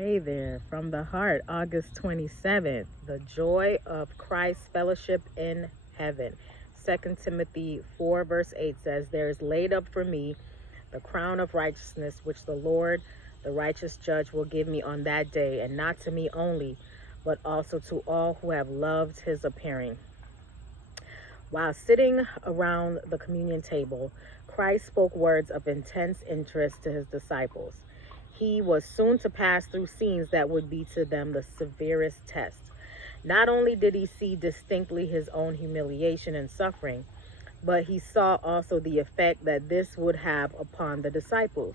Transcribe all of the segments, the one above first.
Hey there, from the heart, August 27th, the joy of Christ's fellowship in heaven. 2 Timothy 4, verse 8 says, "There is laid up for me the crown of righteousness, which the Lord, the righteous judge, will give me on that day, and not to me only, but also to all who have loved his appearing." While sitting around the communion table, Christ spoke words of intense interest to his disciples. He was soon to pass through scenes that would be to them the severest test. Not only did he see distinctly his own humiliation and suffering, but he saw also the effect that this would have upon the disciples.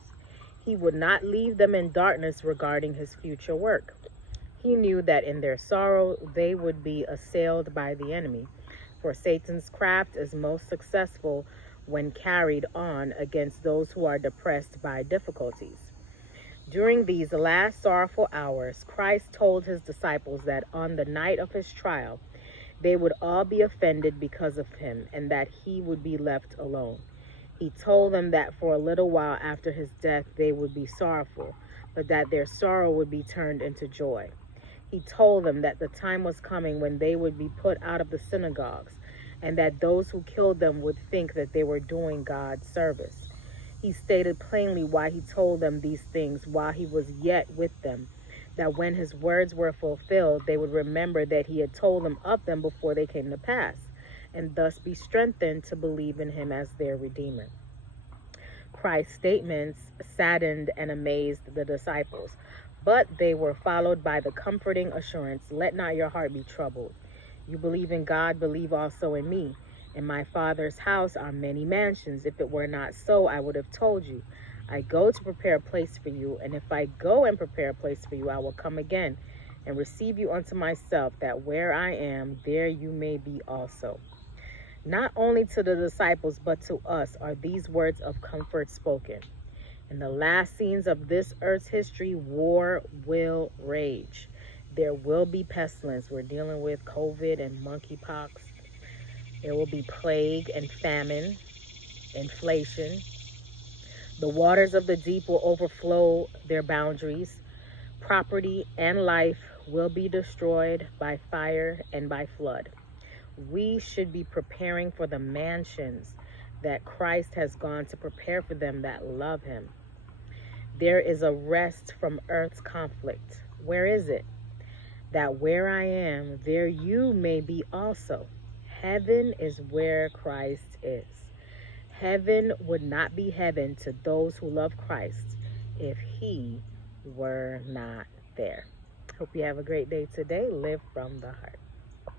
He would not leave them in darkness regarding his future work. He knew that in their sorrow they would be assailed by the enemy, for Satan's craft is most successful when carried on against those who are depressed by difficulties. During these last sorrowful hours, Christ told his disciples that on the night of his trial, they would all be offended because of him and that he would be left alone. He told them that for a little while after his death, they would be sorrowful, but that their sorrow would be turned into joy. He told them that the time was coming when they would be put out of the synagogues, and that those who killed them would think that they were doing God's service. He stated plainly why he told them these things while he was yet with them, that when his words were fulfilled, they would remember that he had told them of them before they came to pass, and thus be strengthened to believe in him as their Redeemer. Christ's statements saddened and amazed the disciples, but they were followed by the comforting assurance, "Let not your heart be troubled. You believe in God, believe also in me. In my Father's house are many mansions. If it were not so, I would have told you. I go to prepare a place for you, and if I go and prepare a place for you, I will come again and receive you unto myself, that where I am, there you may be also." Not only to the disciples, but to us are these words of comfort spoken. In the last scenes of this earth's history, war will rage. There will be pestilence. We're dealing with COVID and monkeypox. There will be plague and famine, inflation. The waters of the deep will overflow their boundaries. Property and life will be destroyed by fire and by flood. We should be preparing for the mansions that Christ has gone to prepare for them that love him. There is a rest from earth's conflict. Where is it? That where I am, there you may be also. Heaven is where Christ is. Heaven would not be heaven to those who love Christ if he were not there. Hope you have a great day today. Live from the heart.